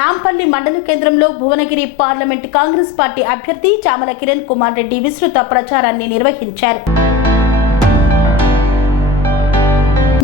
నాంపల్లి మండల కేంద్రంలో Bhuvanagiri parliament Congress party అభ్యర్థి చామల కిరణ్ కుమార్ రెడ్డి విస్తృత ప్రచారాన్ని నిర్వహించారు.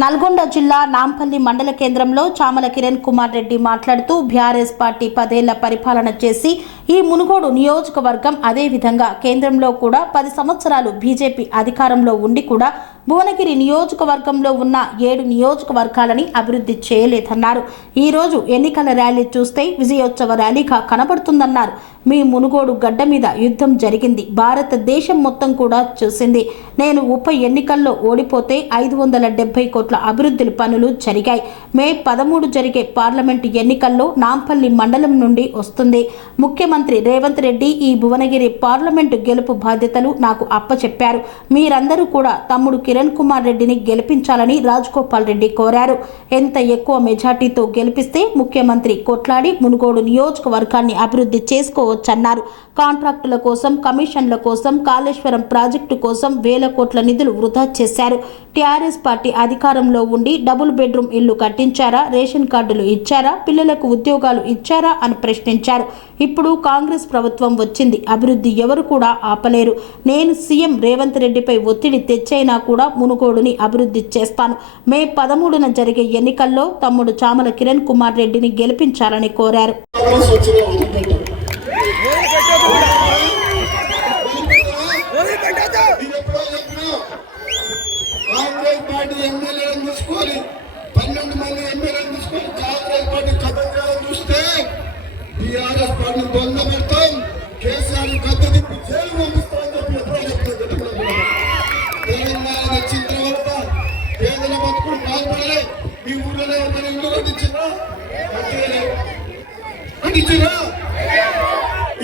నల్గొండ జిల్లా నాంపల్లి మండల కేంద్రంలో చామల కిరణ్ కుమార్ రెడ్డి మాట్లాడుతూ బీఆర్ఎస్ పార్టీ 10 ఏళ్ల పరిపాలన చేసి ఈ మునుగోడు నియోజకవర్గం అదేవిధంగా కేంద్రంలో కూడా 10 సంవత్సరాలు బీజేపీ అధికారంలో ఉండి కూడా భువనగిరి నియోజకవర్గంలో ఉన్న 7 నియోజకవర్గాలని అభివృద్ధి చేయలేదన్నారు. ఈ రోజు ఎన్నికల ర్యాలీ చూస్తే విజయోత్సవ ర్యాలీగా కనబడుతుందన్నారు. మీ మునుగోడు గడ్డ మీద యుద్ధం జరిగింది, భారతదేశం మొత్తం కూడా చూసింది. నేను ఉప ఎన్నికల్లో ఓడిపోతే 570 కోట్ల అభివృద్ధి పనులు జరిగాయి. మే 13 జరిగే పార్లమెంటు ఎన్నికల్లో నాంపల్లి మండలం నుండి వస్తుంది. ముఖ్యమంత్రి రేవంత్ రెడ్డి ఈ భువనగిరి పార్లమెంటు గెలుపు బాధ్యతలు నాకు అప్పచెప్పారు. మీరందరూ కూడా తమ్ముడు కిరణ్ కుమార్ రెడ్డిని గెలిపించాలని రాజగోపాల్ రెడ్డి కోరారు. ఎంత ఎక్కువ మెజార్టీతో గెలిపిస్తే ముఖ్యమంత్రి కొట్లాడి మునుగోడు నియోజకవర్గాన్ని అభివృద్ధి చేసుకోవచ్చన్నారు. కాంట్రాక్టుల కోసం, కమిషన్ల కోసం, కాళేశ్వరం ప్రాజెక్టు కోసం వేల కోట్ల నిధులు వృధా చేశారు. టీఆర్ఎస్ పార్టీ అధికారంలో ఉండి డబుల్ బెడ్రూమ్ ఇల్లు కట్టించారా, రేషన్ కార్డులు ఇచ్చారా, పిల్లలకు ఉద్యోగాలు ఇచ్చారా అని ప్రశ్నించారు. ఇప్పుడు కాంగ్రెస్ ప్రభుత్వం వచ్చింది, అభివృద్ధి ఎవరు కూడా ఆపలేరు. నేను సీఎం రేవంత్ రెడ్డిపై ఒత్తిడి తెచ్చైనా కూడా మునుగోడుని అభివృద్ధి చేస్తాను. మే 13న జరిగే ఎన్నికల్లో తమ్ముడు చామల కిరణ్ కుమార్ రెడ్డిని గెలిపించాలని కోరారు.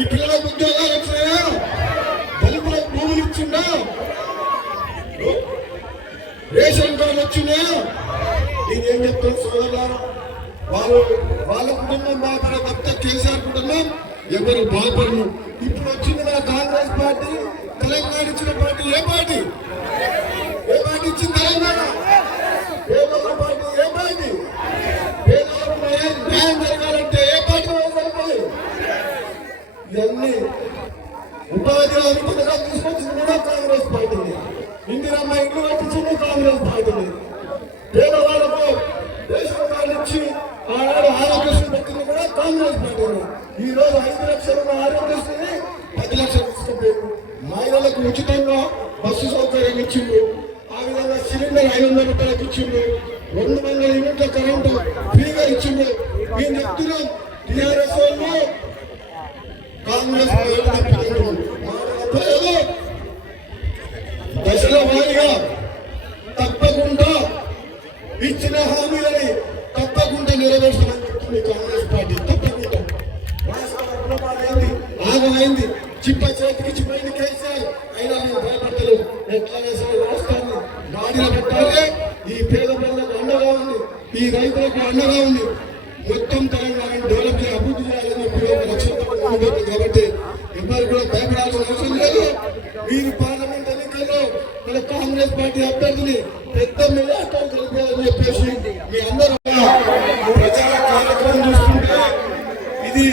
ఈ పిల్లలకు ఉద్యోగాలు వచ్చాయా, దళితులకు భూములు ఇచ్చిందా, రేషన్ కార్డు వచ్చినాయా? నేనేం చెప్తాను సోదరులారా, వాళ్ళ కుటుంబం బాధపడే తప్ప కేసీఆర్ కుటుంబం ఎవరు బాధపడను. ఇప్పుడు వచ్చింది మన కాంగ్రెస్ పార్టీ, తెలంగాణ ఇచ్చిన పార్టీ. ఏ పార్టీ ఇచ్చింది తెలంగాణ? పేదల పార్టీ. ఏ పార్టీ? పేదలకు న్యాయం జరగాలంటే ఏ పార్టీ జరగాలి? ఇవన్నీ ఉపాధి హామీ పథకాలు తీసుకొచ్చింది కూడా కాంగ్రెస్ పార్టీని. ఇందిరమ్మ ఇంట్లో కట్టించింది కాంగ్రెస్ పార్టీని. పేదవాళ్ళకు రేషన్ కార్డు ఇచ్చి ఆనాడు ఆరోగ్యశ్రీ పెట్టింది కూడా కాంగ్రెస్ పార్టీని. ఈ రోజు 5 లక్షలు ఆరోగ్యశ్రీని 10 లక్షలు తీసుకుపోయారు. మహిళలకు ఉచితంగా బస్సు సౌకర్యం ఇచ్చిండు. ఆ విధంగా సిలిండర్ 500 రూపాయలకు ఇచ్చిండు. 200 యూనిట్ల కరెంటు ఫ్రీగా ఇచ్చిండు. మేము చెప్తున్నాం, టీఆర్ఎస్ వాళ్ళు కాంగ్రెస్ దశల వారీగా తప్పకుండా ఇచ్చిన హామీలని తప్పకుండా నెరవేర్చమని చెప్తుంది కాంగ్రెస్ పార్టీ. తప్పకుండా ఆగమైంది, చిప్ప చేతికి చిప్పైంది కేసీఆర్. అయినా మేము భయపడలేదు. ఎట్లయినా సరే రాష్ట్రాన్ని గాడిలో పెట్టాలి. ఈ పేద ప్రజలకు అండగా ఉంది, ఈ రైతులకు అండగా ఉంది. మొత్తం తెలంగాణను డెవలప్ చేయాలి, అభివృద్ధి చేయాలని చెప్పి కాబట్టి ఎవరు కూడా భయపడాల్సిన అవసరం లేదు. మీరు పార్లమెంట్ ఎన్నికల్లో మన కాంగ్రెస్ పార్టీ అభ్యర్థిని పెద్ద మెజార్టీతో గెలిపాలని చెప్పేసి మీ అందరూ ప్రచార కార్యక్రమం చూస్తుంటే ఇది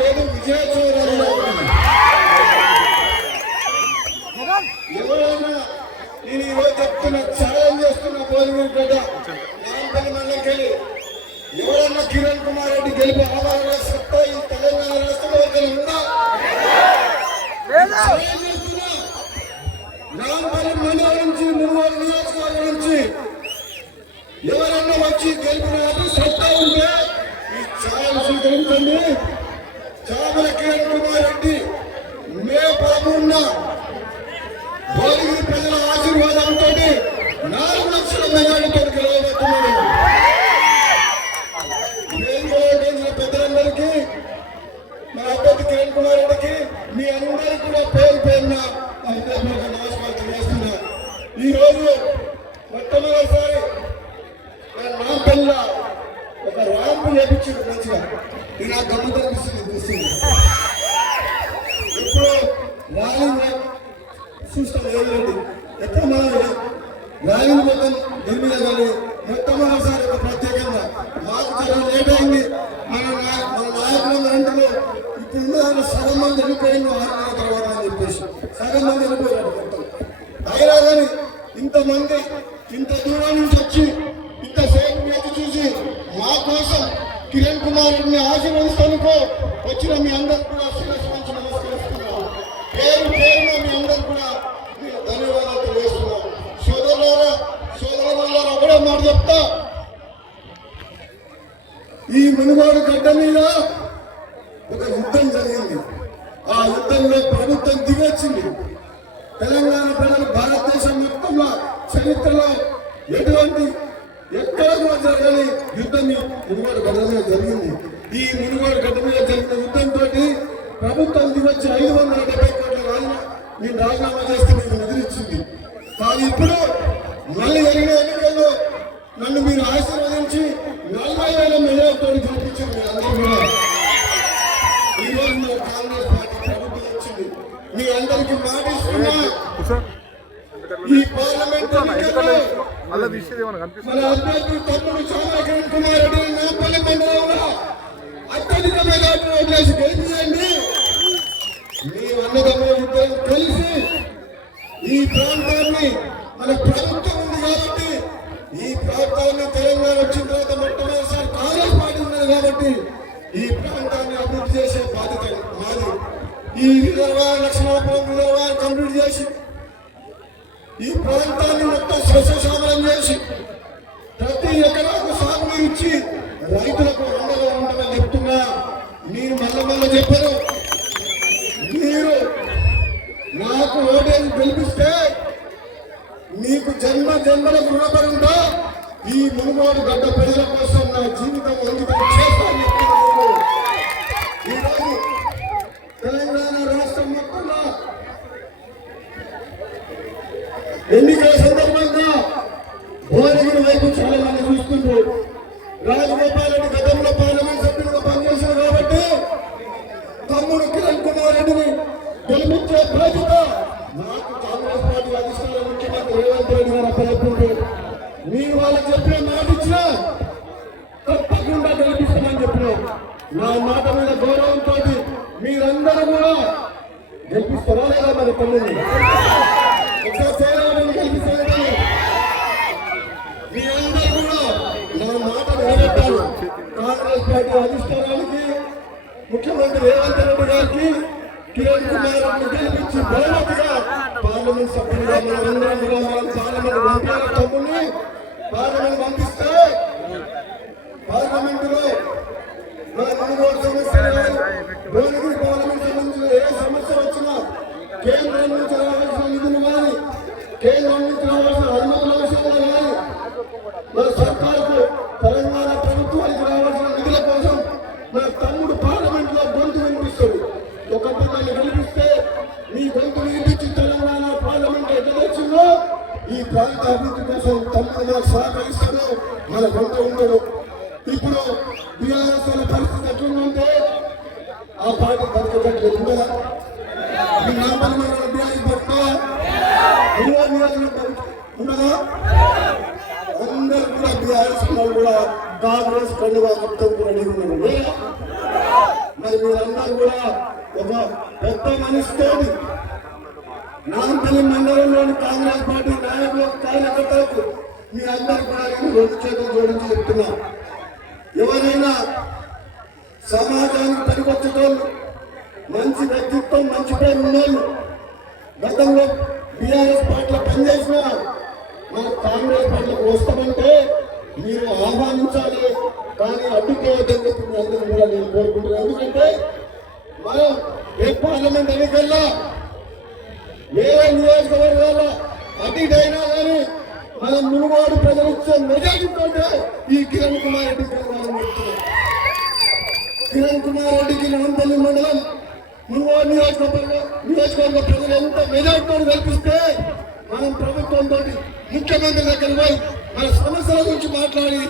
లేదు, విజయోత్సవ ఎవరైనా నేను ఈరోజు చెప్తున్నా, ఛాలెంజ్ చేస్తున్నా, భువనగిరిపేట నాంపల్లి మండలికి ఎవరన్నా కిరణ్ కుమార్ రెడ్డి గెలిపి ఆధారంగా సత్తా ఈ తెలంగాణ రాష్ట్రంలో ఉందా? నాంపల్లి మండలం నుంచి, మునుగోడు నియోజకవర్గం నుంచి ఎవరన్నా వచ్చి గెలిపిన సత్తా ఉంటే ఈ ఛాలెంజ్ స్వీకరించండి. చామల కిరణ్ కుమార్ రెడ్డి మే 13న భువనగిరి ప్రజల ఆశీర్వాదంతో 4 లక్షల మెజారిటీతో గెలవబోతున్నాడు. పెద్దలందరికీ, మన అభ్యర్థి కిరణ్ కుమార్ రెడ్డికి, మీ అందరికీ కూడా పేరు పేరున నమస్కారం తెలియజేస్తున్నా. ఈ రోజు మొట్టమొదటిసారి నాంపల్లిలో ఒక ర్యాంపు చేపించారు మంచిగా. ఇది నాకు గమ్మత్తు అనిపిస్తుంది. ఇప్పుడు ర్యాలీ చూస్తాం ఏదండి, ఎక్కడ మనం ర్యాలీ మొత్తం దీని మీద కానీ మొట్టమొదటిసారి ప్రత్యేకంగా మాకు చాలా లేట్ అయింది. మన కిరణ్ కుమార్ రెడ్డిని ఆశీర్వదిస్తానుకో వచ్చిన మీ అందరు కూడా శిరస్సు నుంచి నమస్కరిస్తున్నాం. పేరు పేరున మీ అందరు కూడా నేను ధన్యవాదాలు తెలియజేస్తున్నాం. సోదరులారా ఒకటే మాట చెప్తా, ఈ మునుగోడు గడ్డ మీద ఒక యుద్ధం జరిగింది. ఆ యుద్ధంలో ప్రభుత్వం దిగొచ్చింది. తెలంగాణ ప్రజలు భారతదేశం మొత్తంలో చరిత్రలో ఎక్కడ కూడా జరగని యుద్ధం ఈ మునుగోడు గడ్డ మీద జరిగింది. ఈ మునుగోడు గడ్డ మీద జరిగిన యుద్ధంతో ప్రభుత్వం దిగొచ్చి 570 కోట్ల నేను రాజీనామా చేస్తే మీకు నిధులిచ్చింది. కానీ ఇప్పుడు మళ్ళీ జరిగిన ఎన్నికల్లో నన్ను మీరు ఆశీర్వదించి 40,000 మెజార్టీతో గెలిపించారు. అందరూ కూడా ఈ రోజు మా కాంగ్రెస్ పార్టీ ప్రభుత్వం వచ్చింది. మీ అందరికీ మాట ఇస్తున్నా, ఈ పార్లమెంట్ ఎన్నికల్లో మన అభ్యర్థి తమ్ముడు చామల కిరణ్ కుమార్ రెడ్డి నాంపల్లి మండలంలో అత్యధిక మెజార్టీ ఓట్లేసి గెలిపించండి. మీ అన్నదమ్ముల ఇద్దరు కలిసి ఈ ప్రాంతాన్ని, మన ప్రభుత్వం ఉంది కాబట్టి ఈ ప్రాంతాన్ని తెలంగాణ వచ్చిన తర్వాత మొట్టమొదటిసారి కాంగ్రెస్ పార్టీ ఉన్నది కాబట్టి ఈ ప్రాంతాన్ని అభివృద్ధి చేసే బాధ్యత మాది. ఈ రిజర్వాయర్ లక్ష్మణపురం రిజర్వాయర్ కంప్లీట్ చేసి ఈ ప్రాంతాన్ని మొత్తం సస్యశ్యామలం చేసి ప్రతి ఎకరాకు సాగునీరు ఇచ్చి రైతులకు అండగా ఉండమని చెప్తున్నా. మీరు మళ్ళీ చెప్పరు, మీరు నాకు ఓటేసి గెలిపిస్తే మీకు జన్మల రుణపడి ఉందా? ఈ మునుగోడు గడ్డ ప్రజల కోసం నా జీవితం అంకితం చేస్తాను. ఈరోజు తెలంగాణ రాష్ట్రం మొత్తంలో ఎన్నికల సందర్భంగా భువనగిరి వైపు చాలా మంది చూస్తుంటారు. రాజగోపాల్ రెడ్డి గతంలో పార్లమెంట్ సభ్యులుగా పనిచేశారు కాబట్టి తమ్ముడు కిరణ్ కుమార్ రెడ్డిని గెలిపించే బాధ్యత నాకు కాంగ్రెస్ పార్టీ అధిష్టాన ముఖ్యమంత్రి రేవంత్ రెడ్డి గారు అప్పచెప్పింది. మీరు వాళ్ళకి చెప్పిన మాట ఇచ్చినా తప్పకుండా గెలిపిస్తామని చెప్పినాం. నా మాట మీద గౌరవంతో మీరందరూ కూడా గెలిపిస్తారా లేదా? మరి తమ్ముడిని గెలిపిస్తారని మీ అందరూ కూడా నా మాట నిలబెట్టాలి. కాంగ్రెస్ పార్టీ అధిష్టానానికి, ముఖ్యమంత్రి రేవంత్ రెడ్డి గారికి కిరణ్ కుమార్ రెడ్డిని గెలిపించి బహుమతిగా పార్లమెంట్ సభ్యులుగా మనందరం కూడా మనం పార్లమెంట్ పంపాలి. తమ్ముడిని పార్లమెంట్ పంపిస్తే పార్లమెంటులో మన మునుగోడు సమస్య, భువనగిరి పార్లమెంట్ సంబంధించిన ఏ సమస్య వచ్చినా కేంద్రం నుంచి రావాల్సిన నిధులు కానీ, కేంద్రం నుంచి రావాల్సిన అనుమతుల విషయంలో కానీ, మన సర్కారుకు తెలంగాణ ప్రభుత్వానికి రావాల్సిన నిధుల కోసం మన తమ్ముడు పార్లమెంట్ లో గొంతు వినిపిస్తుంది. ఒకప్పుడు నన్ను గెలిపిస్తే మీ గొంతు వినిపించి తెలంగాణ పార్లమెంట్ ఎక్కడ వచ్చిందో ఈ ప్రాంత అభివృద్ధి కోసం తమ్ముడు నాకు సహకరిస్తాడు, మన గొంతు ఉండడు. ఇప్పుడు బీఆర్ఎస్ పరిస్థితి ఎట్లుందంటే ఆ పార్టీ బతకట్లేదు ఉండదా? మీ నాంపల్లి మండలం బీఆర్ఎస్ బతుకుతుందా? ఉండదా? అందరూ కూడా బీఆర్ఎస్ కూడా కాంగ్రెస్ కండువా మొత్తం కూడా ఉన్నారు. మరి మీరందరూ కూడా ఒక పెద్ద మనిషితో నాంపల్లి మండలంలోని కాంగ్రెస్ పార్టీ నాయకులకు, కార్యకర్తలకు మీ అందరూ కూడా నేను 2 చేతులు జోడించి చెప్తున్నా. ఎవరైనా సమాజానికి పనికొచ్చేటోళ్ళు, మంచి వ్యక్తిత్వం, మంచి పేరు ఉన్నోళ్ళు, గతంలో బీఆర్ఎస్ పార్టీలో పనిచేసిన మన కాంగ్రెస్ పార్టీలకు వస్తామంటే మీరు ఆహ్వానించాలి, కానీ అడ్డుకోవద్దని చెప్పి మీ అందరూ కూడా నేను కోరుకుంటున్నాను. ఎందుకంటే మనం ఏ పార్లమెంట్ ఎన్నికల్లో ఏ నియోజకవర్గాల్లో అటు ఇటు అయినా కానీ మనం మునుగోడు ప్రజలు ఇచ్చే మెజారిటీతో ఈ కిరణ్ కుమార్ రెడ్డి కిరణ్ కుమార్ రెడ్డికి నాంపల్లి మండలం మునుగోడు నియోజకవర్గ ప్రజలు ఎంత మెజారిటీతో కల్పిస్తే మనం ప్రభుత్వంతో ముఖ్యమంత్రి దగ్గర పోయి మన సమస్యల గురించి మాట్లాడి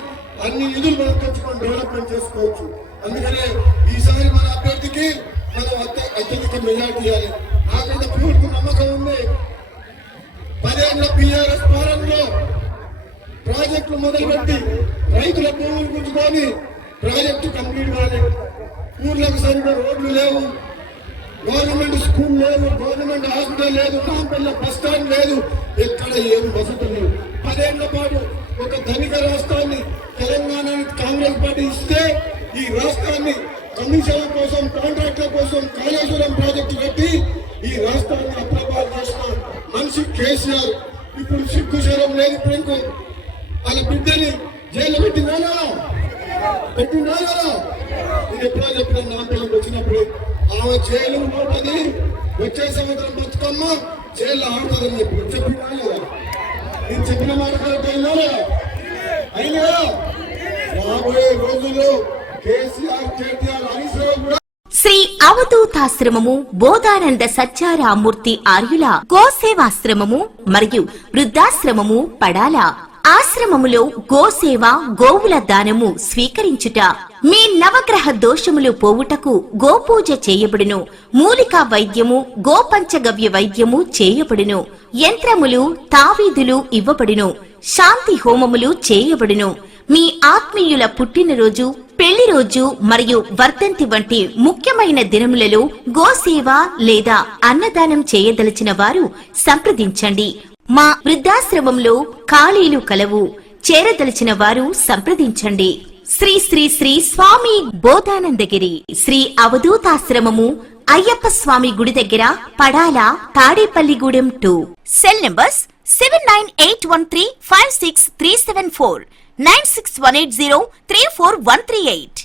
అన్ని నిధులు మనం తెచ్చుకొని డెవలప్మెంట్ చేసుకోవచ్చు. అందుకనే ఈసారి మన అభ్యర్థికి మనం అత్యధిక మెజారిటీ ఇవ్వాలి. నాకైతే పూర్తి నమ్మకం ఉంది. 10 ఏళ్ల బీఆర్ఎస్ పాలనలో ప్రాజెక్టులు మొదలుపెట్టి రైతుల భూములు గుంజుకొని ప్రాజెక్టు కంప్లీట్ కాలేదు. ఊర్లకు సరిగ్గా రోడ్లు లేవు, గవర్నమెంట్ స్కూల్ లేదు, గవర్నమెంట్ హాస్పిటల్ లేదు, నాంపల్లి బస్ స్టాండ్ లేదు, ఎక్కడ ఏమి వసతులు లేవు. 10 ఏళ్ల పాటు ఒక ధనిక రాష్ట్రాన్ని తెలంగాణకి కాంగ్రెస్ పార్టీ ఇస్తే ఈ రాష్ట్రాన్ని కమిషన్ల కోసం కాంట్రాక్టుల కోసం కాళేశ్వరం ప్రాజెక్టు కట్టి ఈ రాష్ట్రాన్ని అప్రపాలు చేసిన మనిషి కేసీఆర్. ఇప్పుడు సిగ్గుశరం లేదు. ఇప్పుడు ఇంకో వాళ్ళ బిడ్డని జైలు పెట్టిందా నేను ఎప్పుడో చెప్పిన నా పిల్లలు వచ్చినప్పుడు ఆమె జైలు పోతుంది, వచ్చే సంవత్సరం బతుకమ్మ జైల్లో ఆడుతుందని చెప్పినా లేదా? నేను చెప్పిన మాట కరెక్ట్ అయినా రాబోయే రోజుల్లో కేసీఆర్, కేటీఆర్, హరీష్ రావు కూడా శ్రీ అవధూతాశ్రమము బోధానంద సత్యారామూర్తి ఆర్యుల గోసేవాశ్రమము మరియు వృద్ధాశ్రమము పడాల ఆశ్రమములో గోసేవ గోవుల దానము స్వీకరించుట, మీ నవగ్రహ దోషములు పోవుటకు గోపూజ చేయబడును, మూలికా వైద్యము గోపంచగవ్య వైద్యము చేయబడును, యంత్రములు తావీదులు ఇవ్వబడును, శాంతి హోమములు చేయబడును. మీ ఆత్మీయుల పుట్టినరోజు, పెళ్లి రోజు మరియు వర్ధంతి వంటి ముఖ్యమైన దినములలో గోసేవ లేదా అన్నదానం చేయదలిచిన వారు సంప్రదించండి. మా వృద్ధాశ్రమంలో ఖాళీలు కలవు. చేరదలిచిన వారు సంప్రదించండి. శ్రీ శ్రీ శ్రీ స్వామి బోధానందగిరి శ్రీ అవధూతాశ్రమము అయ్యప్ప స్వామి గుడి దగ్గర పడాల తాడేపల్లిగూడెం 2. Cell numbers 7981356374, 96180341138.